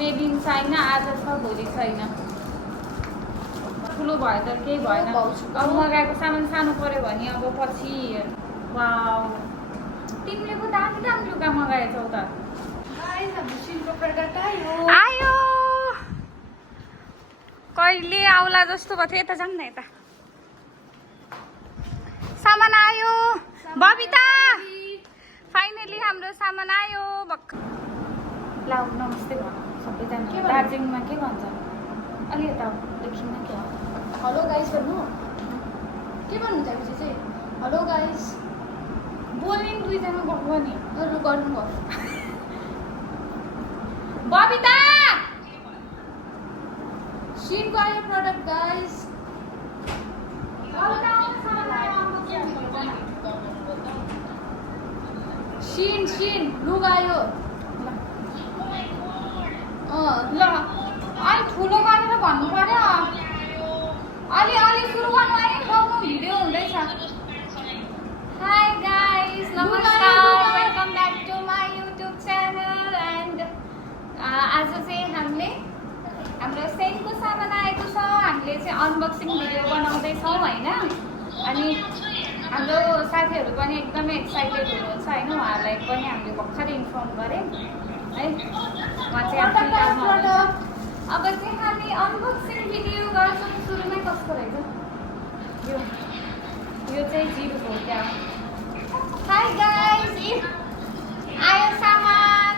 Made in China आज छ भोलि छैन। ठुलो भयो त केही भएन। अब मगाएको सामान सानो पर्यो भने अब पछि वाउ तिमीले पो दामी दामी लुगा मगाएछौ त। आयो कहिले आउला जस्तो भयो थियो। यता जाऊँ न यता। सामान आयो बबिता फाइनली हाम्रो सामान आयो भक्क। ल नमस्ते भन सबैजना। दार्जिलिङमा के भन्छ अलि यता देखिन्न क्या। हेलो गाइस भन्नु के भन्नु चाहेपछि चाहिँ हेलो गाइस बोल्ने नि दुईजना गएको नि अरू गर्नु भयो। Babita Shein got your product, guys. Shein, look आयो। ल अलि ठुलो गरेर भन्नु पर्यो। अलि सुरु गर्नु है गाउनु भिडियो हुँदैछ। हाई गाइस नमस्कार welcome back to my YouTube channel. And आज चाहिँ हामीले हाम्रो सेनको सामान आएको छ। हामीले चाहिँ अनबक्सिङ भिडियो बनाउँदैछौँ होइन। अनि हाम्रो साथीहरू पनि एकदमै एक्साइटेड हुनुहुन्छ होइन। उहाँहरूलाई पनि हामीले भर्खरै इन्फर्म गरेँ है। उहाँ चाहिँ आफ्नो काममा हुनुहुन्छ। अब चाहिँ हामी अनबक्सिङ भिडियो गर्छौँ। सुरुमै कस्तो रहेछ यो चाहिँ जिरोको क्या। हाई गाइस आयो सामान।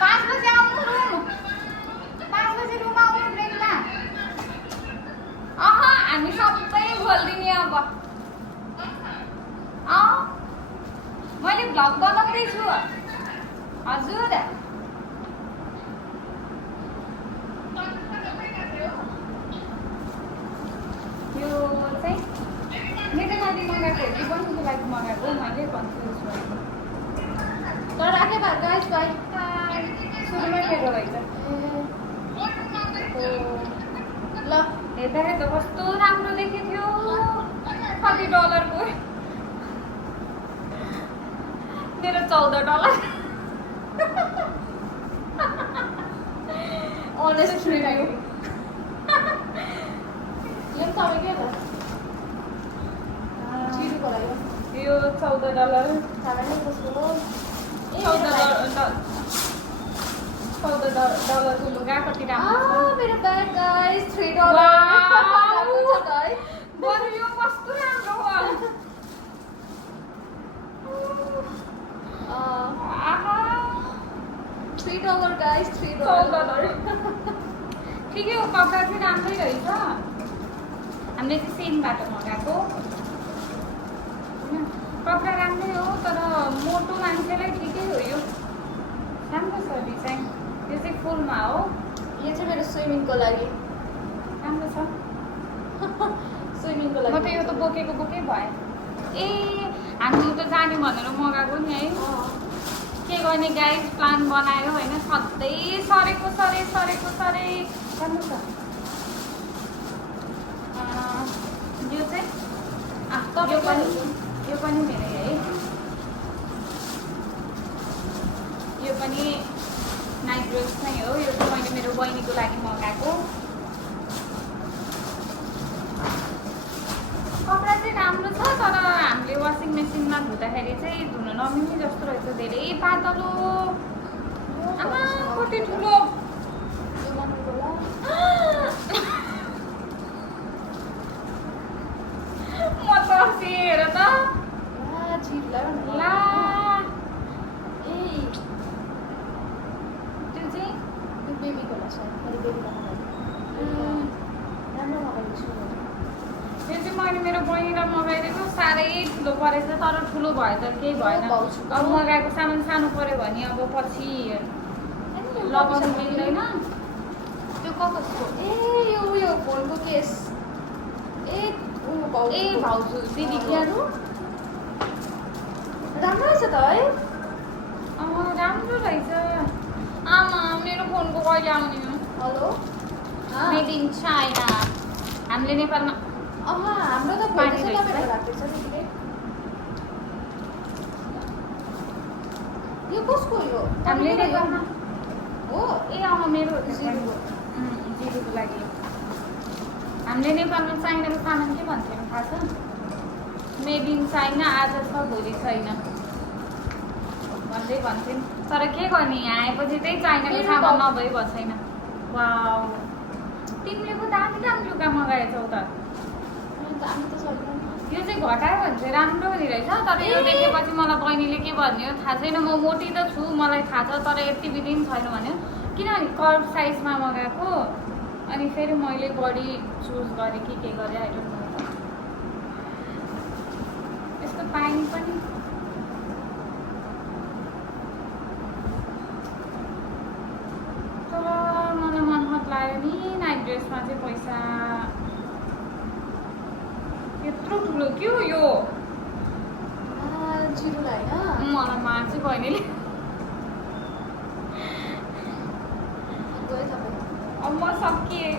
5 बजे आउनु रुम। 5 बजे रुम आउनु ब्रेकमा। हामी सबै खोलिदिने अब। मैले भ्लग बनाउँदैछु हजुर। यो चाहिँ मेरो लागि मगाएको हो कि बहिनीको लागि मगाएको मैले कन्फ्युज भएको। तर आगे बार गाइस बाई सुरुमै मेरो रहेछ। ल हेर्दाखेरि त कस्तो राम्रो देखेको थियो। कति डलरको मेरो $14। अनेस्ट रिभ्यू यो तपाईँ के हो जिरोको लागि यो $14 थाहा नै कसको हो। $14 लुगा कति राम्रो मेरो ब्याग गाइस $3 बरु यो कस्तो राम्रो हो। $3 गाइस $3 ठिकै हो। कपडा चाहिँ राम्रै रहेछ। हामीले चाहिँ सेनबाट मगाएको कपडा राम्रै हो। तर मोटो मान्छेलाई ठिकै हो। यो राम्रो छ डिजाइन। यो चाहिँ फुलमा हो। यो चाहिँ मेरो स्विमिङको लागि राम्रो छ। स्विमिङको म लागि त यो त बोकेको भएँ। ए हामी त जाने भनेर मगाएको नि है। के गर्ने गाइस प्लान बनायो होइन। सधैँ सरेको राम्रो छ। यो चाहिँ यो पनि मेरै है। यो पनि नाइट ड्रेस नै हो। यो चाहिँ मैले मेरो बहिनीको लागि मगाएको। कपडा चाहिँ राम्रो छ। तर हामीले वासिङ मेसिनमा धुँदाखेरि चाहिँ धुन नमिल्ने जस्तो रहेछ। धेरै पातलो आमा कति ठुलो। म त हेर त ला त्यो चाहिँ बेबीको लाग्छ मेरो बेबीलाई राम्रो मगाएको छु। यो चाहिँ मैले मेरो बहिनीलाई मगाइदिएको साह्रै ठुलो परेछ। तर ठुलो भयो त केही भएन। अब मगाएको सामान सानो पर्यो भने अब पछि लगाउनु मिल्दैन। त्यो कसको ए यो उयो फोनको केस ए भाउजू दिदी क्यारो राम्रो रहेछ त है। राम्रो रहेछ। आमा मेरो फोनको कहिले आउने हो। Hello made in China. हामीले नेपालमा हाम्रो त पानी फोन रहेछ है। राख्दैछ नि। यो कसको यो हामीले नेपालमा हो हो ए अँ मेरो जिरोको। जिरोको लागि हामीले नेपालमा चाइनाको सामान के भन्थ्यौँ थाहा छ मेड इन चाइना आज छ भोलि छैन भन्दै भन्थ्यौँ तर के गर्ने यहाँ आएपछि चाहिँ चाइनाको सामान नभई भएको छैन वाउ तिमीले पो दामी दामी लुगा मगाएछौ त दामी त छैन यो चाहिँ घटायो भने चाहिँ राम्रो हुने रहेछ तर यो देखेपछि मलाई बहिनीले के भन्यो थाहा छैन म मोटी त छु मलाई थाहा छ तर यति विधि पनि छैन भन्यो किनभने कर्भ साइजमा मगाएको अनि फेरि मैले बडी चुज गरेँ कि के गरेँ आइडोन्ट नो यस्तो पानी पनि तर मलाई मनहट लाग्यो नि नाइट ड्रेसमा चाहिँ पैसा यत्रो ठुलो के हो यो जिरोलाई होइन मलाई मार्छ बहिनीले गयो तपाईँ अब म सकिएँ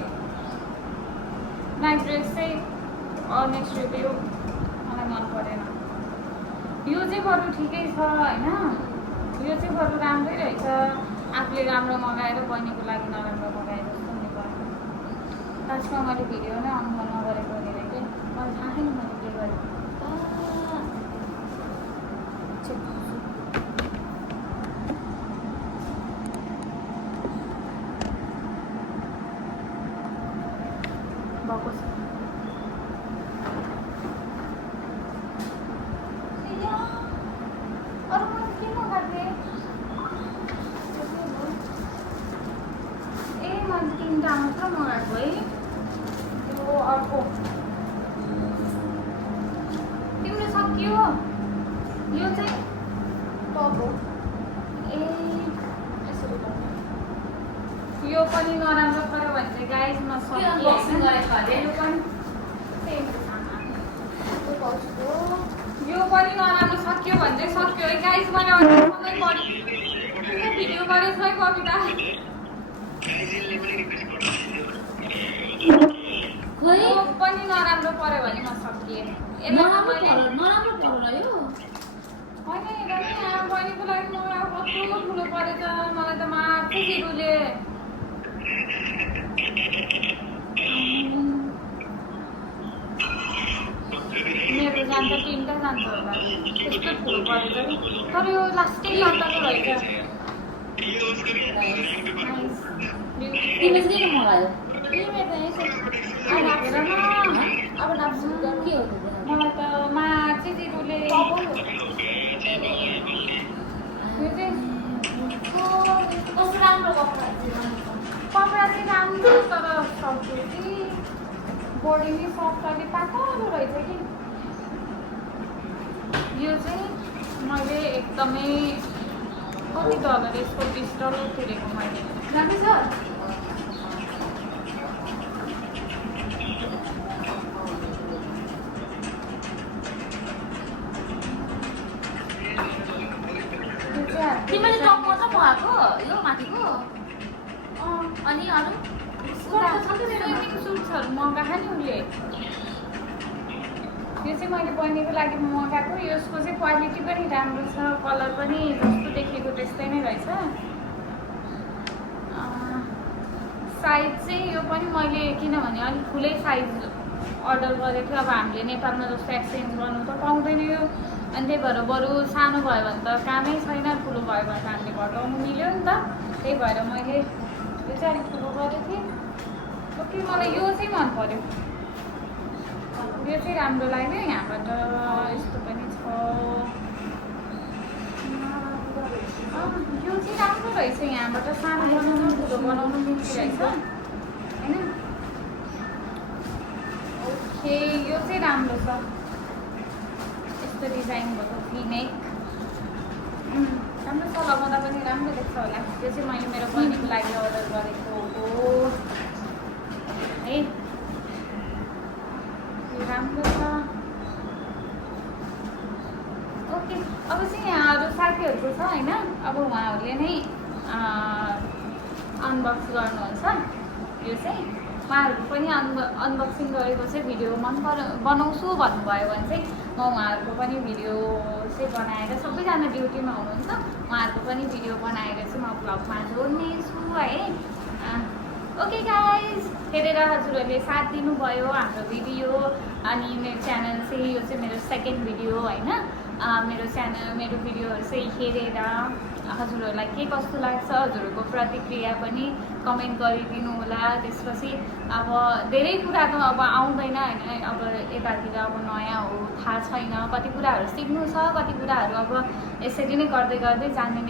नाइट ड्रेस चाहिँ नेक्स्ट रिभ्यू मलाई मन परेन यो चाहिँ बरु ठिकै छ होइन यो चाहिँ बरु राम्रै रहेछ आफूले राम्रो मगाएर बहिनीको लागि नराम्रो मगाए जस्तो नि भयो लास्टमा मैले भिडियो नै अन नगरेको भनेर कि मलाई थाहा छैन मैले के गरेँ भएको छ अरू मैले के मगाएको थिएँ ए मैले तिनवटा मात्र मगाएको है त्यो अर्को तिम्रो सकियो यो चाहिँ टप हो ए यसरी गर्नु यो पनि नराम्रो पऱ्यो भने चाहिँ गाइस म unboxing गरेको अरे? यो पनि सेम सामान यो पाउचको यो पनि नराम्रो सक्यो भने चाहिँ सक्यो है गाइस मैले अहिलेसम्मै बढी भिडियो गरेको है कविता खोइ यो पनि नराम्रो पऱ्यो भने म सकिएँ नराम्रो पर्यो होइन एकदमै यहाँ बहिनीको लागि मगाएको कत्रो ठुलो परेछ मलाई त मार्छ जिरोले मेरो जान्छ तिनवटा जान्छ होला त्यस्तो ठुलो परेछ नि तर यो लास्टै लताको रहेछ तिमीले के मगायो मेरो त यसो हेर न अब नाप्छु के हो त्यो मलाई त मार्छ जिरोले यो चाहिँ कस्तो राम्रो कपडा कपडा चाहिँ राम्रो तर सक्यो कि बडी नै सफ्ट अलि पातलो रहेछ कि यो चाहिँ मैले एकदमै कति डलर यसको $20 तिरेको मैले राम्रो छ तिमीले टप मात्र मगाएको यो माथिको अनि अरू स्विमिङ सुट्सहरू मगाएको नि उसले यो चाहिँ मैले बहिनीको लागि मगाएको यसको चाहिँ क्वालिटी पनि राम्रो छ कलर पनि जस्तो देखेको त्यस्तै नै रहेछ साइज चाहिँ यो पनि मैले किनभने अलिक ठुलै साइज अर्डर गरेको थियो अब हामीले नेपालमा जस्तो एक्सचेन्ज गर्नु त पाउँदैन यो अनि त्यही भएर बरु सानो भयो भने त कामै छैन ठुलो भयो भने त हामीले घटाउनु मिल्यो नि त त्यही भएर मैले यो चाहिँ अलिक ठुलो गरेको थिएँ ओके मलाई यो चाहिँ मन पर्यो यो चाहिँ राम्रो लाग्यो यहाँबाट यस्तो पनि छ यो चाहिँ राम्रो रहेछ यहाँबाट सानो बनाउनु ठुलो बनाउनु मिल्ने रहेछ होइन ओके यो चाहिँ राम्रो छ यस्तो डिजाइन भएको V-neck राम्रो छ लगाउँदा पनि राम्रो देख्छ होला यो चाहिँ मैले मेरो बहिनीको लागि अर्डर गरेको हो है यो राम्रो छ ओके अब चाहिँ यहाँ अरू साथीहरूको छ होइन अब उहाँहरूले नै अनबक्स गर्नुहुन्छ यो चाहिँ उहाँहरूको पनि अनबक्सिङ गरेको चाहिँ भिडियो बनाउँछु भन्नुभयो भने चाहिँ म उहाँहरूको पनि भिडियो चाहिँ बनाएर सबैजना ड्युटीमा हुनुहुन्छ उहाँहरूको पनि भिडियो बनाएर चाहिँ म भ्लगमा जोड्ने छु है। ओके गाइज हेरेर हजुरहरूले साथ दिनुभयो हाम्रो भिडियो अनि मेरो च्यानल चाहिँ यो चाहिँ मेरो सेकेन्ड भिडियो होइन। मेरो भिडियोहरू चाहिँ हेरेर हजुरहरूलाई के कस्तो लाग्छ हजुरहरूको प्रतिक्रिया पनि कमेन्ट गरिदिनु होला। त्यसपछि अब धेरै कुरा त अब आउँदैन होइन, अब यतातिर अब नयाँ हो थाहा छैन, कति कुराहरू सिक्नु छ, कति कुराहरू अब यसरी नै गर्दै गर्दै जाने